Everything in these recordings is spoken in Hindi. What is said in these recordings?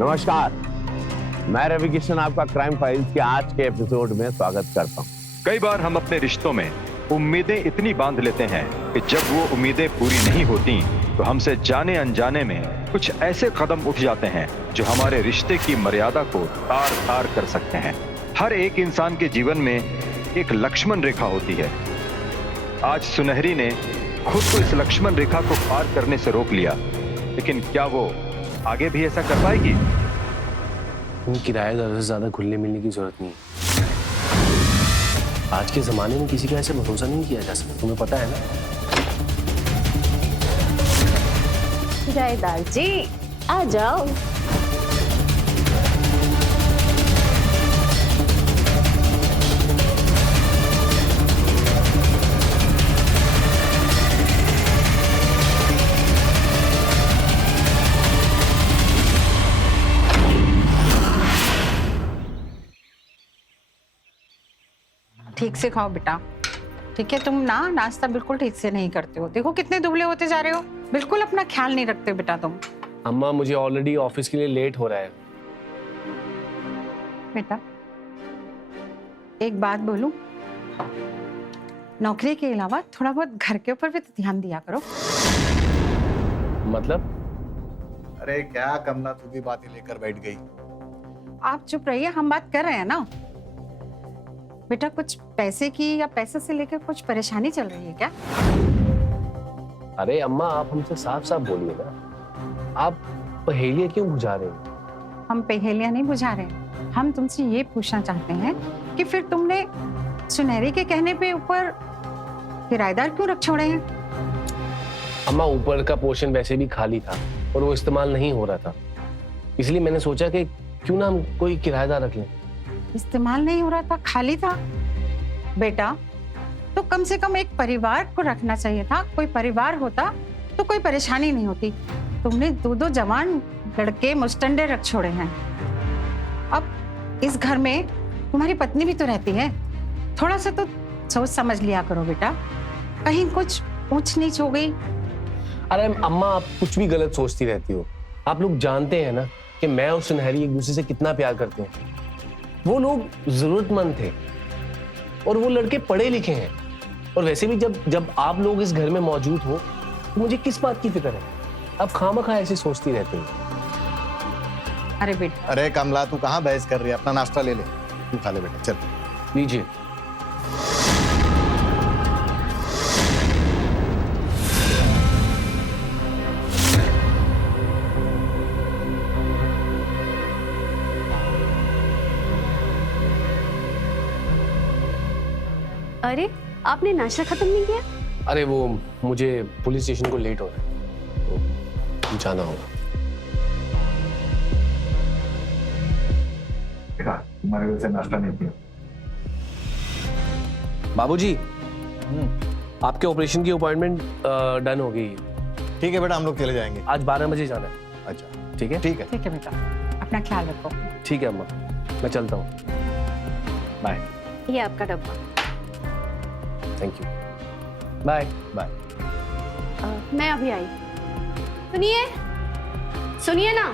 नमस्कार, मैं रवि किशन आपका क्राइम फाइल्स के आज के एपिसोड में स्वागत करता हूँ। कई बार हम अपने रिश्तों में उम्मीदें इतनी बांध लेते हैं कि जब वो उम्मीदें पूरी नहीं होती तो हमसे जाने अनजाने में कुछ ऐसे कदम उठ जाते हैं जो हमारे रिश्ते की मर्यादा को तार तार कर सकते हैं। हर एक इंसान के जीवन में एक लक्ष्मण रेखा होती है। आज सुनहरी ने खुद को इस लक्ष्मण रेखा को पार करने से रोक लिया, लेकिन क्या वो आगे भी ऐसा कर पाएगी? किराएदार से ज्यादा घुलने मिलने की जरूरत नहीं है। आज के जमाने में किसी का ऐसे भरोसा नहीं किया जा सकता, तुम्हें पता है ना। किराएदार जी आ जाओ। ठीक से खाओ बेटा, ठीक है। तुम ना नाश्ता बिल्कुल ठीक से नहीं करते हो। देखो कितने दुबले होते जा रहे हो, बिल्कुल अपना ख्याल नहीं रखते हो बेटा तुम। अम्मा मुझे ऑलरेडी ऑफिस के लिए लेट हो रहा है। बेटा एक बात बोलूं, नौकरी के अलावा थोड़ा बहुत घर के ऊपर भी तो ध्यान दिया करो। मतलब? अरे क्या कमला, तू भी बातें लेकर बैठ गई। आप चुप रहिए, हम बात कर रहे हैं ना। बेटा कुछ पैसे की या पैसे से लेकर कुछ परेशानी चल रही है क्या? अरे अम्मा आप हमसे साफ साफ बोलिए ना, आप पहेलियां क्यों बुझा रहे हैं? हम पहेलियां नहीं बुझा रहे हैं, हम तुमसे ये पूछना चाहते हैं कि फिर तुमने सुनहरी के कहने पे ऊपर किराएदार क्यों रख छोड़े हैं? अम्मा ऊपर का पोर्शन वैसे भी खाली था और वो इस्तेमाल नहीं हो रहा था, इसलिए मैंने सोचा कि क्यों ना हम कोई किराएदार रख लें। इस्तेमाल नहीं हो रहा था, खाली था? बेटा तो कम से कम एक परिवार को रखना चाहिए था। कोई परिवार होता तो कोई परेशानी नहीं होती। तुमने दो जवान लड़के मुस्टंडे रख छोड़े हैं। अब इस घर में तुम्हारी पत्नी भी तो रहती है, थोड़ा सा तो सोच समझ लिया करो बेटा, कहीं कुछ ऊंच नीच हो गई। अरे अम्मा आप कुछ भी गलत सोचती रहती हो। आप लोग जानते हैं ना कि मैं और सुनहरी एक दूसरे से कितना प्यार करते हैं। वो लोग जरूरतमंद थे और वो लड़के पढ़े लिखे हैं, और वैसे भी जब आप लोग इस घर में मौजूद हो तो मुझे किस बात की फिक्र है? आप खामखा ऐसे सोचती रहते हो। अरे बेटा, अरे कमला तू कहाँ बहस कर रही है, अपना नाश्ता ले ले, तू खा ले बेटा, चल लीजिए। अरे आपने नाश्ता खत्म नहीं किया? अरे वो मुझे पुलिस स्टेशन को लेट हो रहा है तो जाना होगा। तुम्हारे वजह से नाश्ता नहीं किया। बाबूजी, आपके ऑपरेशन की अपॉइंटमेंट डन हो गई। ठीक है बेटा, हम लोग चले जाएंगे। आज 12 बजे जाना है। अच्छा ठीक है? ठीक है। ठीक है बेटा, अपना ख्याल रखो। ठीक है अम्मा, मैं चलता हूँ। बाय। ये आपका डब्बा। Thank you. Bye bye. मैं अभी आई। सुनिए सुनिए ना,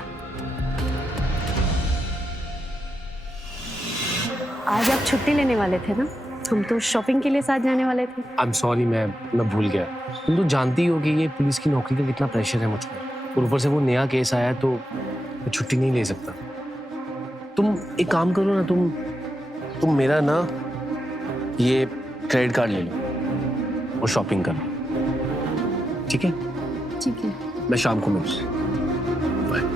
आज आप छुट्टी लेने वाले थे ना? हम तो शॉपिंग के लिए साथ जाने वाले थे। आई एम सॉरी, मैं भूल गया। तुम तो जानती हो कि ये पुलिस की नौकरी का कितना प्रेशर है मुझ पर, और ऊपर से वो नया केस आया तो मैं छुट्टी नहीं ले सकता। तुम एक काम करो ना, तुम मेरा ना ये क्रेडिट कार्ड ले लो और शॉपिंग कर लो, ठीक है? ठीक है। मैं शाम को मिलूँ। बाय।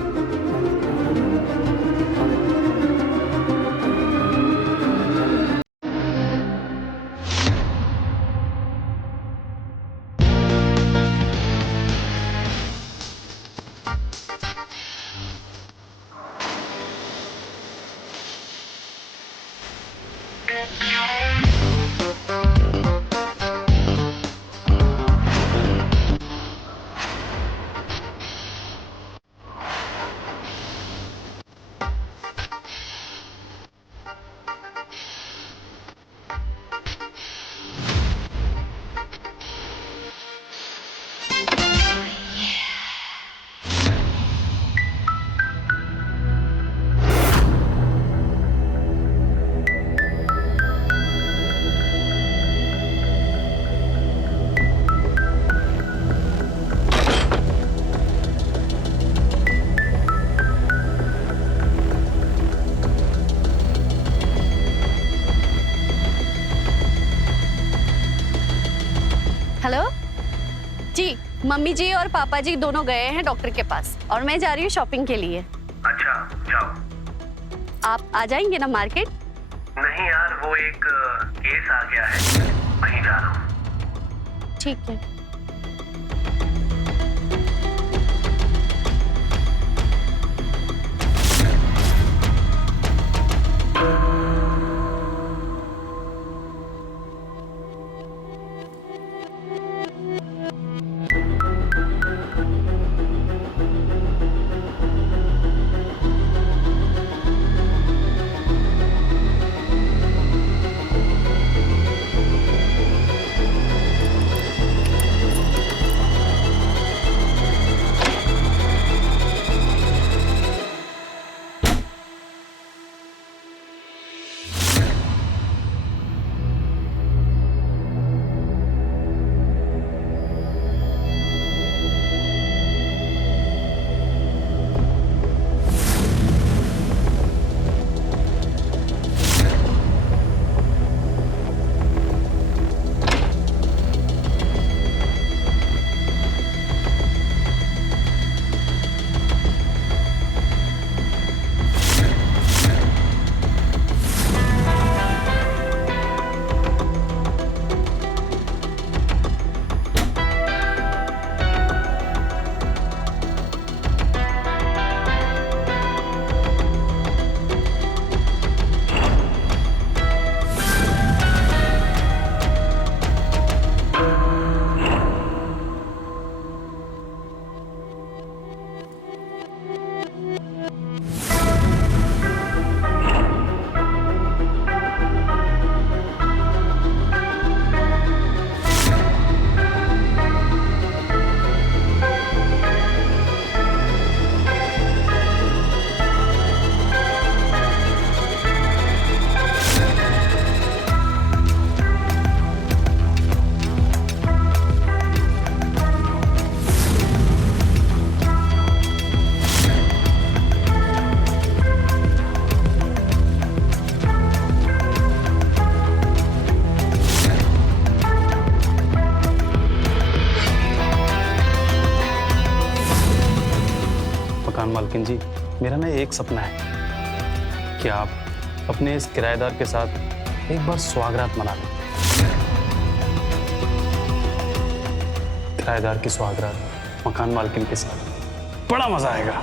जी, मम्मी जी और पापा जी दोनों गए हैं डॉक्टर के पास और मैं जा रही हूँ शॉपिंग के लिए। अच्छा जाओ। आप आ जाएंगे ना मार्केट? नहीं यार, वो एक केस आ गया है, वहीं जा रहा हूँ। ठीक है। मकान मालकिन जी, मेरा ना एक सपना है कि आप अपने इस किराएदार के साथ एक बार सुहागरात मना लें। किराएदार की सुहागरात मकान मालकिन के साथ बड़ा मजा आएगा।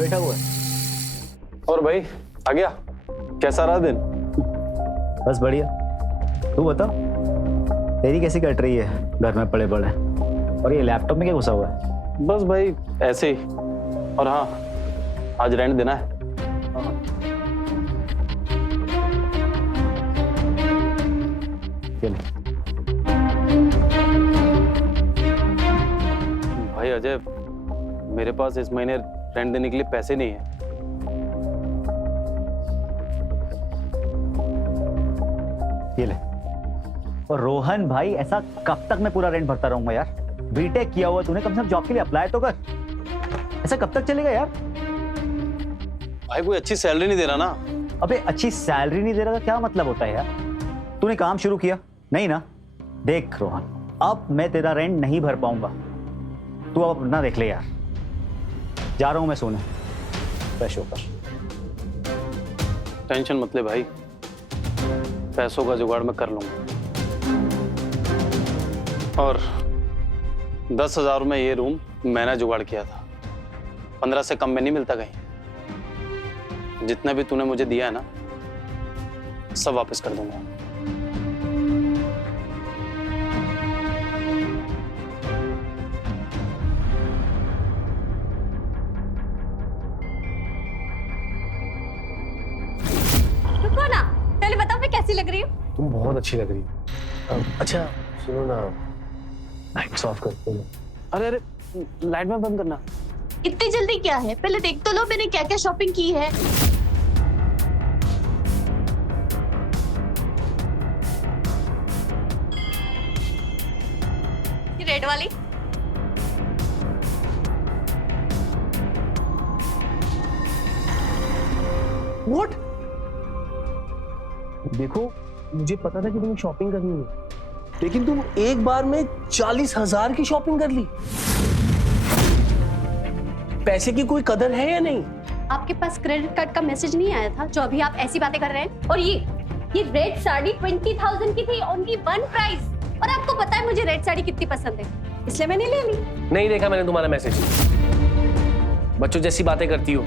बैठा हुआ है। और भाई आ गया, कैसा रहा दिन? बस बढ़िया, तू बता तेरी कैसी कट रही है घर में पड़े पड़े? और ये लैपटॉप में क्या घुसा हुआ है? बस भाई ऐसे ही। और हाँ, आज रेंट देना है। भाई अजय, मेरे पास इस महीने रेंट देने के लिए पैसे नहीं है। ये ले। और रोहन भाई, ऐसा कब तक मैं पूरा रेंट भरता रहूंगा यार? बीटेक किया हुआ तूने, कम से कम जॉब के लिए अप्लाई तो कर। ऐसा कब तक चलेगा यार? भाई कोई अच्छी सैलरी नहीं दे रहा ना। अबे अच्छी सैलरी नहीं दे रहा, क्या मतलब होता है यार? तूने काम शुरू किया नहीं ना? देख रोहन, अब मैं तेरा रेंट नहीं भर पाऊंगा, तू अब अपना देख ले यार। जा रहा हूं मैं सोने, फ्रेश होकर। टेंशन मत ले भाई, पैसों का जुगाड़ मैं कर लूंगा। और 10,000 में ये रूम मैंने जुगाड़ किया था, 15 से कम में नहीं मिलता कहीं। जितना भी तूने मुझे दिया है ना, सब वापस कर दूंगा। रुको ना, पहले बताओ मैं कैसी लग रही हूँ? तुम बहुत अच्छी लग रही हो। अच्छा सुनो ना, लाइट्स ऑफ करते हो। अरे अरे, लाइट में बंद करना। इतनी जल्दी क्या है? पहले देख तो लो मैंने क्या क्या शॉपिंग की है। ये रेड वाली, What? देखो, मुझे पता था कि तुम्हें शॉपिंग करनी है, लेकिन तुम एक बार में 40,000 की शॉपिंग कर ली। पैसे की कोई कदर है या नहीं? आपके पास क्रेडिट कार्ड का मैसेज नहीं आया था जो अभी आप ऐसी बातें कर रहे हैं? और ये रेड साड़ी 20,000 की थी, ओनली वन प्राइस। और आपको पता है मुझे रेड साड़ी कितनी पसंद है, इसलिए मैंने ले ली। नहीं देखा मैंने तुम्हारा मैसेज। बच्चों जैसी बातें करती हो।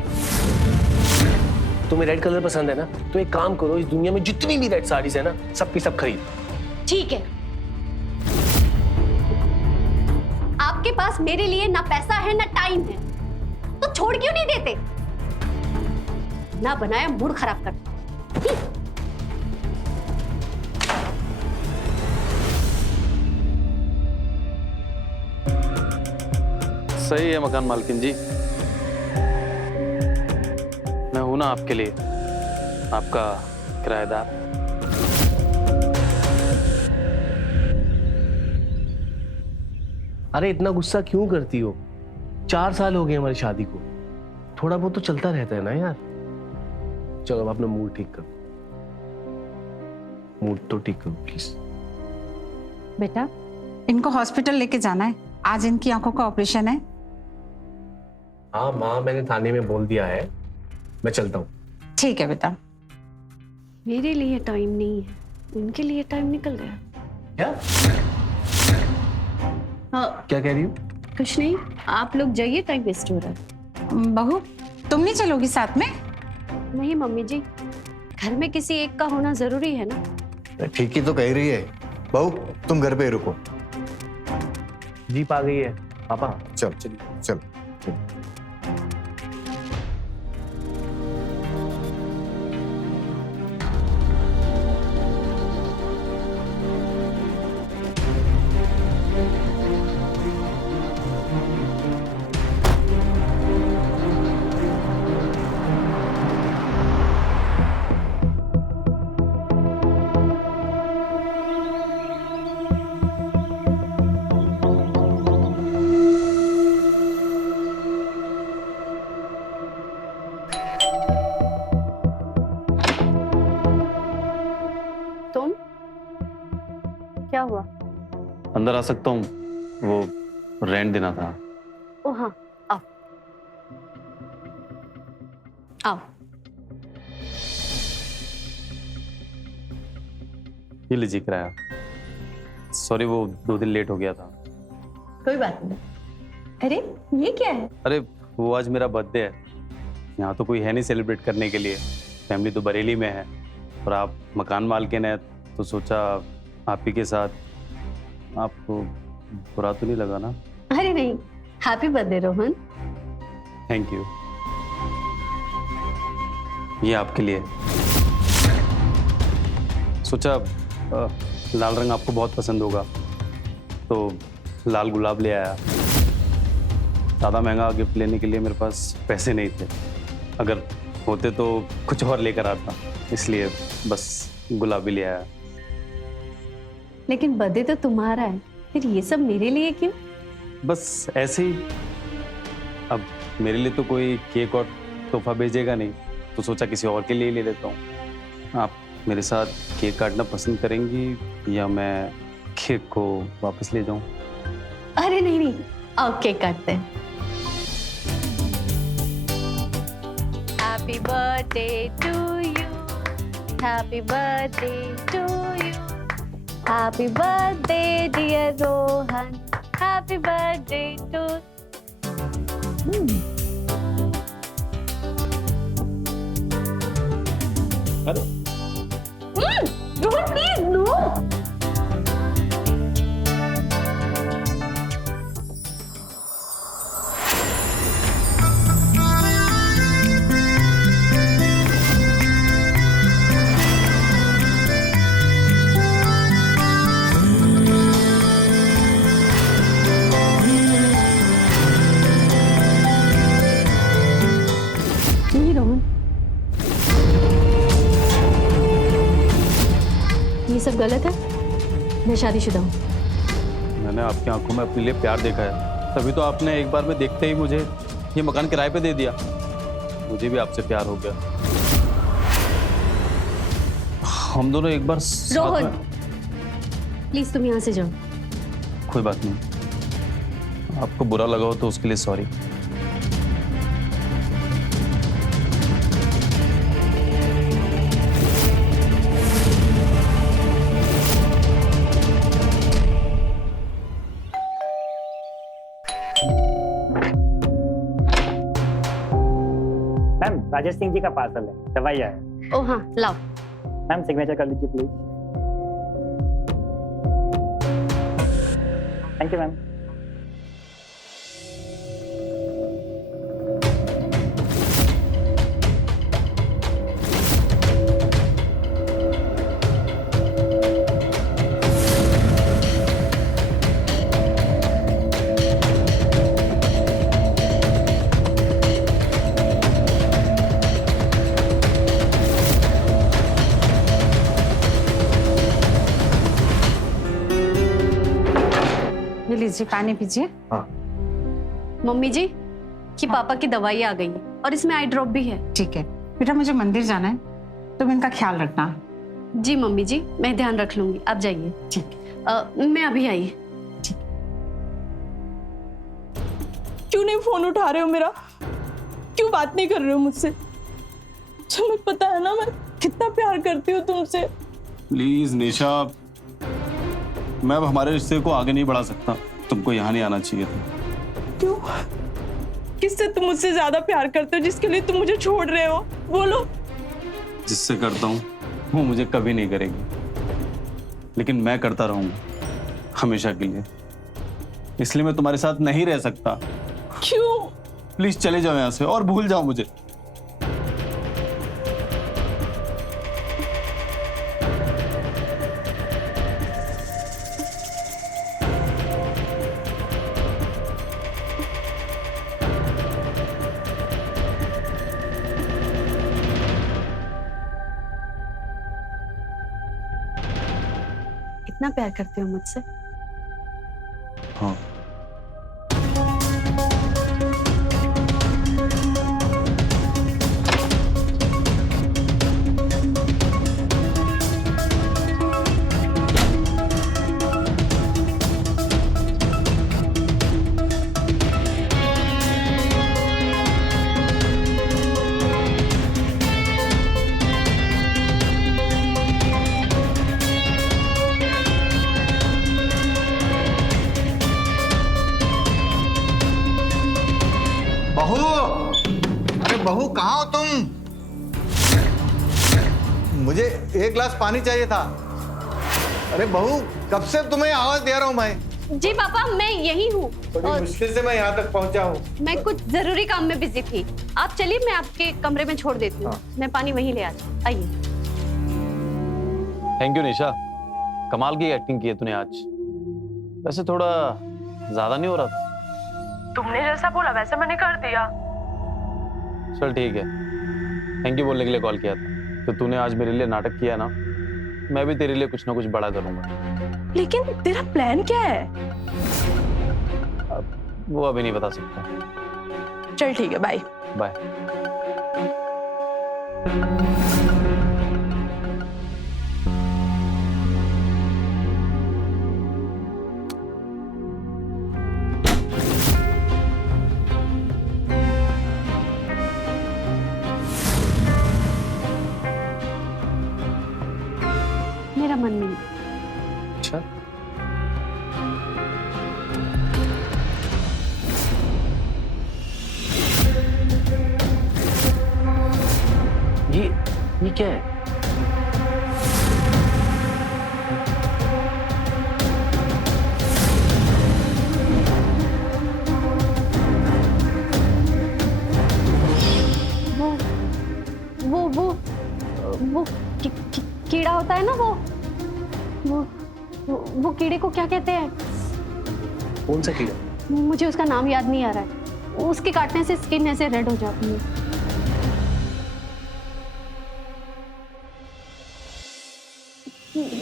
तुम्हें रेड कलर पसंद है ना, तो एक काम करो, इस दुनिया में जितनी भी रेड साड़ीज है ना, सबकी सब खरीद। ठीक है, आपके पास मेरे लिए ना पैसा है ना टाइम है, तो छोड़ क्यों नहीं देते? ना बनाया मूड खराब कर। सही है मकान मालकिन जी, मैं हूं ना आपके लिए, आपका किराएदार। अरे इतना गुस्सा क्यों करती हो? 4 साल हो गए हमारी शादी को, थोड़ा बहुत तो चलता रहता है ना यार। चलो अब अपना मूड ठीक करो, मूड तो ठीक करो प्लीज। बेटा, इनको हॉस्पिटल लेके जाना है, आज इनकी आंखों का ऑपरेशन है। हाँ माँ, मैंने थाने में बोल दिया है, मैं चलता हूँ। ठीक है बेटा। मेरे लिए टाइम नहीं है, उनके लिए टाइम निकल गया। क्या हाँ, क्या कह रही हो? कुछ नहीं, आप लोग जाइए, टाइम वेस्ट हो रहा है। बहू, तुम नहीं चलोगी साथ में? नहीं मम्मी जी, घर में किसी एक का होना जरूरी है ना। ठीक ही तो कह रही है बहू, तुम घर पे ही रुको। जीप आ गई है पापा। चल चल चल। तुम क्या हुआ? अंदर आ सकता हूँ? वो रेंट देना था। ओ हाँ, आओ आओ। ये लीजिए किराया। सॉरी, वो 2 दिन लेट हो गया था। कोई बात नहीं। अरे ये क्या है? अरे वो आज मेरा बर्थडे है, यहाँ तो कोई है नहीं सेलिब्रेट करने के लिए, फैमिली तो बरेली में है, और आप मकान मालकिन है तो सोचा आप ही के साथ। आपको बुरा तो नहीं लगा ना? अरे नहीं, happy birthday Rohan. Thank you. ये आपके लिए। सोचा लाल रंग आपको बहुत पसंद होगा, तो लाल गुलाब ले आया। ज़्यादा महंगा गिफ्ट लेने के लिए मेरे पास पैसे नहीं थे, अगर होते तो कुछ और लेकर आता, इसलिए बस गुलाबी ले आया। लेकिन बर्थडे तो तुम्हारा है, फिर ये सब मेरे लिए क्यों? बस ऐसे ही। अब मेरे लिए तो कोई केक और तोहफा भेजेगा नहीं, तो सोचा किसी और के लिए ले लेता हूँ। आप मेरे साथ केक काटना पसंद करेंगी या मैं केक को वापस ले जाऊँ? अरे नहीं नहीं, आओ केक काटते हैं। Happy birthday to you, Happy birthday to you. Happy birthday, dear Rohan. Happy birthday to. अरे Rohan, please no. नहीं रोहन, ये सब गलत है। मैं शादीशुदा हूँ। मैंने आपकी आंखों में अपने लिए प्यार देखा है, तभी तो आपने एक बार में देखते ही मुझे ये मकान किराए पे दे दिया। मुझे भी आपसे प्यार हो गया। हम दोनों एक बार साथ रोहन, में... प्लीज तुम यहाँ से जाओ। कोई बात नहीं, आपको बुरा लगा हो तो उसके लिए सॉरी। मैम, राजेश सिंह जी का पार्सल है, दवाई आया। ओ हाँ, लाओ। मैम सिग्नेचर कर लीजिए प्लीज। Thank you ma'am. ये लीजिए, पानी पीजिए। मम्मी जी, कि पापा की दवाई आ गई है और इसमें आई ड्रॉप भी है। ठीक है बेटा, मुझे मंदिर जाना है, तुम इनका ख्याल रखना। जी मम्मी जी, मैं ध्यान रख लूंगी, आप जाइए। ठीक। मैं अभी आई। क्यों नहीं फोन उठा रहे हो मेरा? क्यों बात नहीं कर रहे हो मुझसे? तुम्हें पता है ना मैं कितना प्यार करती हूँ तुमसे। प्लीज निशा, मैं अब हमारे रिश्ते को आगे नहीं बढ़ा सकता। तुमको यहाँ नहीं आना चाहिए था। क्यों? किससे तुम मुझसे ज्यादा प्यार करते हो जिसके लिए तुम मुझे छोड़ रहे हो? बोलो। जिससे करता हूँ वो मुझे कभी नहीं करेगी, लेकिन मैं करता रहूंगा हमेशा के लिए। इसलिए मैं तुम्हारे साथ नहीं रह सकता। क्यों? प्लीज चले जाओ यहाँ से और भूल जाओ मुझे। इतना प्यार करते हो मुझसे? हाँ। बहू, अरे बहू कहाँ हो तुम? मुझे एक गिलास पानी चाहिए था। अरे बहू, कब से तुम्हें आवाज दे रहा हूँ मैं। जी पापा, मैं यही हूँ। बड़ी मुश्किल से मैं यहाँ तक पहुँचा हूँ। मैं कुछ जरूरी काम में बिजी थी। आप चलिए, मैं आपके कमरे में छोड़ देती हूँ। मैं पानी वहीं ले आती हूँ। आइए। थैंक यू निशा, कमाल की एक्टिंग की है तूने आज। वैसे थोड़ा ज्यादा नहीं हो रहा था? तुमने जैसा बोला वैसे मैंने कर दिया। चल ठीक है, थैंक यू बोलने के लिए कॉल किया था। तो तूने आज मेरे लिए नाटक किया ना, मैं भी तेरे लिए कुछ ना कुछ बड़ा करूंगा। लेकिन तेरा प्लान क्या है? वो अभी नहीं बता सकता। चल ठीक है, बाय बाय। मेरा मन नहीं। अच्छा, ये क्या है? वो कीड़ा होता है ना, वो कीड़े को क्या कहते हैं? कौन सा कीड़ा? मुझे उसका नाम याद नहीं आ रहा है। उसके काटने से स्किन ऐसे रेड हो जाती है।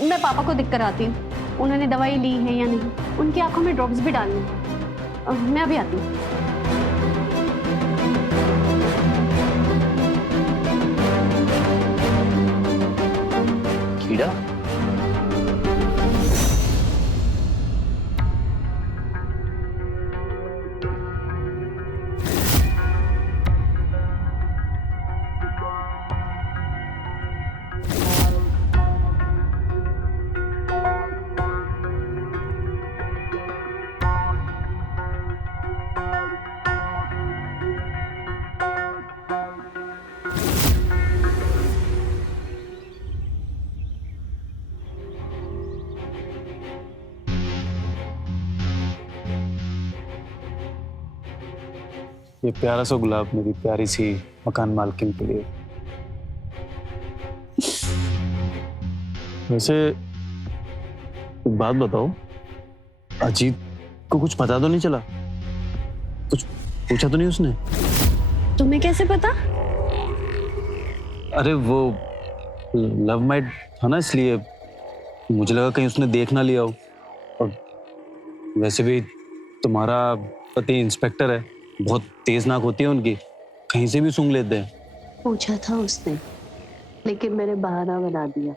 मैं पापा को दिख कर आती हूँ, उन्होंने दवाई ली है या नहीं। उनकी आंखों में ड्रॉप्स भी डालनी है। मैं अभी आती हूँ। कीड़ा? ये प्यारा सा गुलाब मेरी प्यारी सी मकान मालकिन के लिए। वैसे एक बात बताओ, अजीत को कुछ पता तो नहीं चला? कुछ पूछा तो नहीं उसने? तुम्हें कैसे पता? अरे वो लव माइट था ना, इसलिए मुझे लगा कहीं उसने देख ना लिया हो। और वैसे भी तुम्हारा पति इंस्पेक्टर है, बहुत तेज नाक होती है उनकी, कहीं से भी सूंघ लेते हैं। पूछा था उसने, लेकिन मैंने बहाना बना दिया।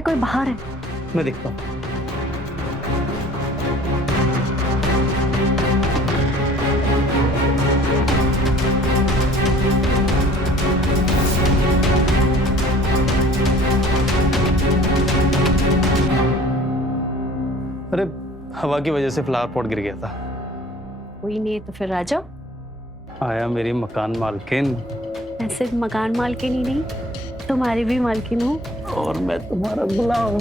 है कोई बाहर है। मैं देखता हूँ। अरे हवा की वजह से फ्लावर पॉट गिर गया था। कोई नहीं तो फिर आ जाओ। आया मेरी मकान मालकिन। मैं सिर्फ मकान मालकिन ही नहीं, तुम्हारी भी मालकिन हूँ। और मैं तुम्हारा गुलाम।